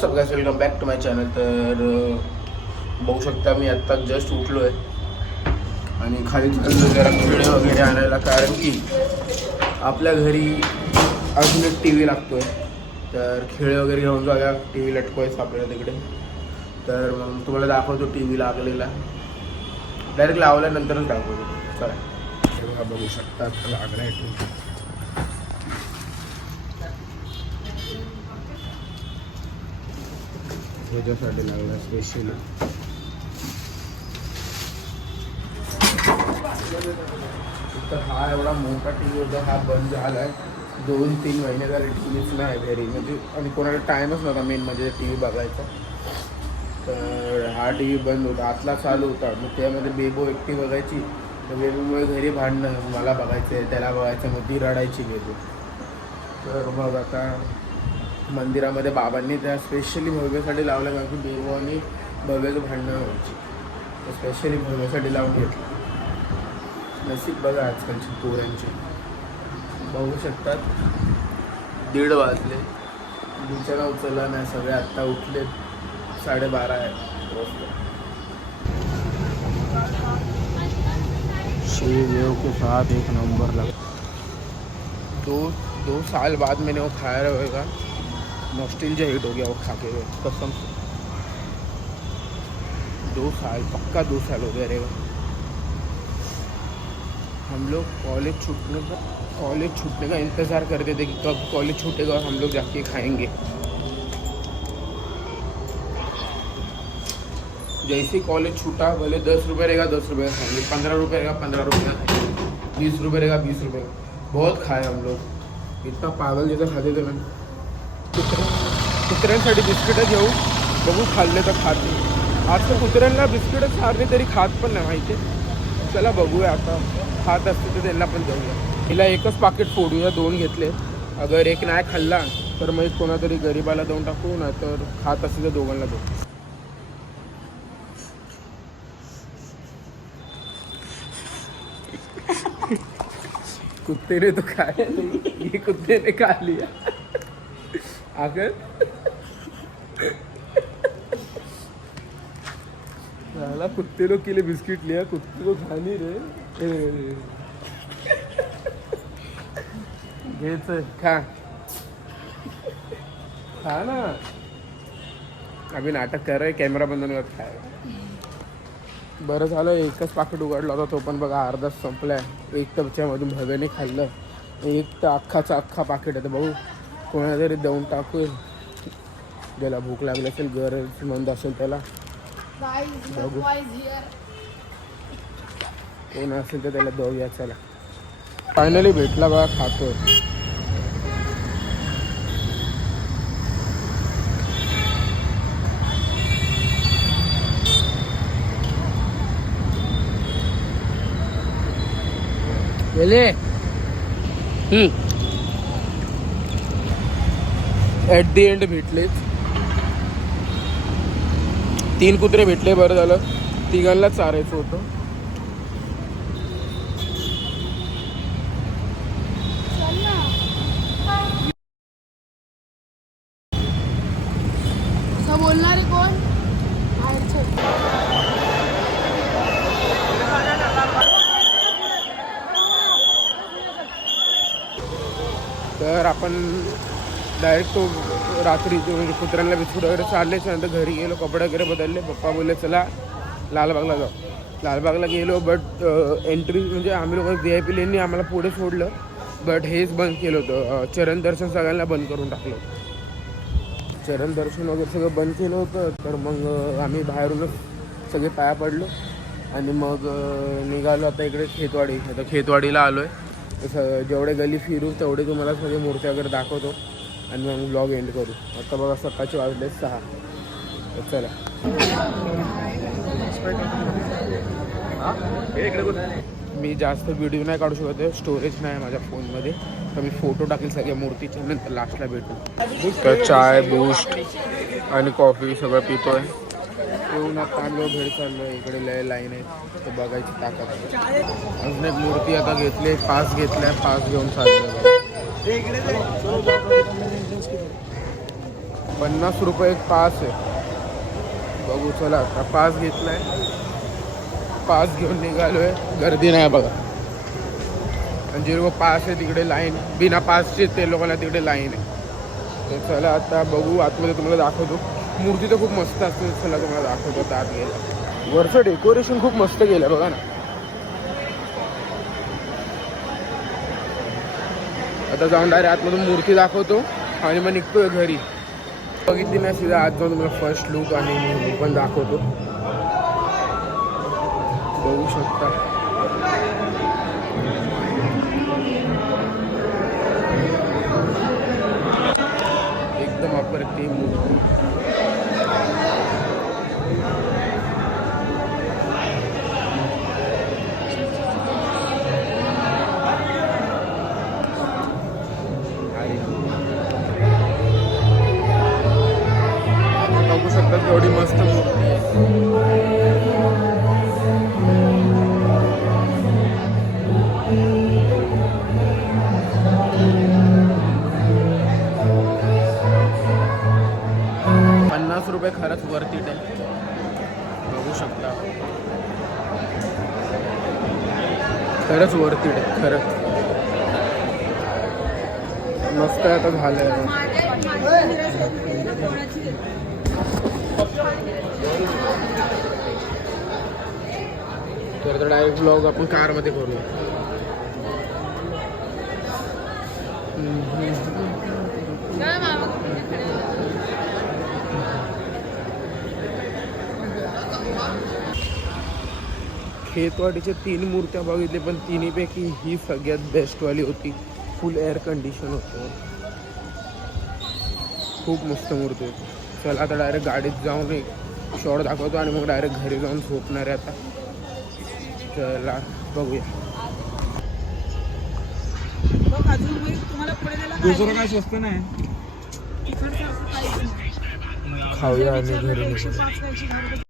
Sub guys, welcome back to my channel. तर बघू शकता मी आत्ता जस्ट उठलो आहे आणि खाली चाललो जरा खेळे वगैरे आणायला, कारण की आपल्या घरी अजून एक टी व्ही लागतो आहे. तर खेळे वगैरे घेऊन जाऊया, टी व्ही लटकवायचं आपल्याला तिकडे. तर मग तुम्हाला दाखवतो टी व्ही लागलेला, डायरेक्ट लावल्यानंतरच दाखवतो. चला बघू शकता लागला आहे टी व्ही. ह्याच्यासाठी लागला स्पेशली. तर हा एवढा मोठा टी व्ही होता, हा बंद झाला आहे. 2-3 महिने झाले टी व्हीच नाही घरी, म्हणजे आणि कोणाला टाईमच नव्हता मेन म्हणजे टी व्ही बघायचा. तर हा टी व्ही बंद होता, आतला चालू होता. मग त्यामध्ये बेबो एकटी बघायची, तर बेबोमुळे घरी भांडणं, मला बघायचं आहे त्याला बघायचं, मग ती रडायची बेबो. तर मग आता मंदिरामध्ये बाबांनी त्या स्पेशली भव्यासाठी लावलं, कारण की बेबो आणि भव्याचं भांडणं व्हायची, तर स्पेशली भव्यासाठी लावून घेतलं. नशीब बघा आजकालची पोरांची. बघू शकतात 1:30 वाजले, बिचारा उचलला नाही, सगळे आत्ता उठले. 12:30 आहे वाजता. शिवदेव के साथ एक नंबर लगा. दो साल बाद मैंने वो खाया रहेगा, नॉस्टैल्जिया हिट हो गया वो खा के, कसम से 2 साल, पक्का 2 साल हो गया रहेगा. हम लोग कॉलेज छूटने का इंतज़ार करते थे कि कब कॉलेज छूटेगा और हम लोग जाके खाएंगे. जैसे कॉलेज छूटा, भले 10 रुपये रहेगा 10 रुपये का खाएंगे, 15 रुपये रहेगा 15 रुपये का खाएंगे, 20 रुपये रहेगा 20 रुपये का. बहुत खाए हम लोग, इतना पागल जैसा खाते थे ना. कुत्र्यांसाठी बिस्किटं घेऊ, बघू खाल्ले तर खाते. आज तर कुत्र्यांना बिस्किटच सारले तरी खात पण नाही, माहिती आहे. चला बघूया, आता खात असते तर त्यांना पण जाऊया. हिला एकच पाकिट फोडूया, 2 घेतले. अगर एक नाही खाल्ला तर मग कोणातरी गरीबाला देऊन टाकू, ना तर खात असेल तर दोघांना देऊ. कुत्ते ने तो खाया नहीं, ये कुत्ते ने खा लिया. अगर साला कुत्ते लोग के लिए बिस्किट लिया, कुत्ते को खा नहीं रहे. घ्यायचं खा खा ना. अभी नाटक कर रहे, कॅमेरा बंद नाही होत. खाय बरं झालं, एकच पाकिट उघडला होता, तो पण बघा अर्धा संपलाय. एक टपच्यामधून भव्याने खाल्लं, एक तर अख्खा पाकिट आहे. बघू कोणाला तरी देऊन टाकू, ज्याला भूक लागली असेल, गरज मंद असेल त्याला. बघू कोण असेल तर त्याला देऊया. चला फायनली भेटला बघा, खातो. ॲट दी एंड भेटले, 3 कुत्रे भेटले. बरं झालं, तिघांना चारायचं होतं. बोलणार आहे कोण? तर आपण डायरेक्ट तो रात्री म्हणजे कुत्र्यांना बिस्कुट वगैरे चालले, त्यानंतर घरी गेलो, कपडे वगैरे बदलले. पप्पा बोलले चला लालबागला जाऊ. लालबागला गेलो, बट एंट्री म्हणजे आम्ही लोक VIP लेननी आम्हाला पुढे सोडलं, बट हेच बंद केलं होतं. चरण दर्शन सगळ्यांना बंद करून टाकलं होतं. चरण दर्शन वगैरे सगळं बंद केलं होतं. तर मग आम्ही बाहेरूनच सगळे पाया पडलो आणि मग निघालो आता इकडे खेतवाडी. आता खेतवाडीला आलो आहे. तसं जेवढे गली फिरू तेवढे तुम्हाला सगळे मूर्त्या वगैरे दाखवतो आणि मग ब्लॉग एंड करू. आता बघा सकाळचे वाजले 6. तर चला. मी जास्त व्हिडिओ नाही काढू शकत आहे, स्टोरेज नाही माझ्या फोनमध्ये, तर मी फोटो टाकेल सगळ्या मूर्तीचे, नंतर लास्टला भेटू. तर चाय, बूस्ट आणि कॉफी सगळं पितो आहे. येऊन आता आलो, भेट चाललो आहे. इकडे लय लाईन आहे, तर बघायची ताकद. अजून एक मूर्ती आता घेतली, पास घेतलाय, पास घेऊन चाललो. 50 रुपये एक पास आहे. बघू चला आता पास घेतलाय, पास घेऊन निघालोय. गर्दी नाही बघा. आणि जे लोक पास आहे तिकडे लाईन, बिना पासचे ते लोकांना तिकडे लाईन आहे. तर चला आता बघू आतमध्ये, तुम्हाला दाखवतो. मूर्ती तर खूप मस्त असते. चला तुम्हाला दाखवतो आता आत गेला. वरचं डेकोरेशन खूप मस्त केलं बघा ना. आता जाऊन डायरेक्ट आतमधून मूर्ती दाखवतो आणि मग निघतोय घरी. बघितली ना सीधा आत जाऊन तुम्हाला फर्स्ट लुक आणि पण दाखवतो. बघू शकता एकदम अप्रतिम मूर्ती. बघू शकता एवढी मस्त मूर्ती आहे. ₹50 खरंच वरती आहे. बघू शकता खरंच वरती आहे. खरंच मस्त आता झालंय. तर डायरेक्ट ब्लॉग आपण कारमध्ये करूया. खेतवाडीच्या 3 मूर्त्या बघितल्या, पण तिन्हीपैकी ही सगळ्यात बेस्टवाली होती. फुल एअर कंडिशन होतं. खूप मस्त मूर्ती होती. चला आता डायरेक्ट गाडीत जाऊन एक शॉट दाखवतो आणि मग डायरेक्ट घरी जाऊन झोपणार आहे आता. चला बघूया. दुसरं काय स्वस्त नाही. खाऊया आणि घरी निघूया.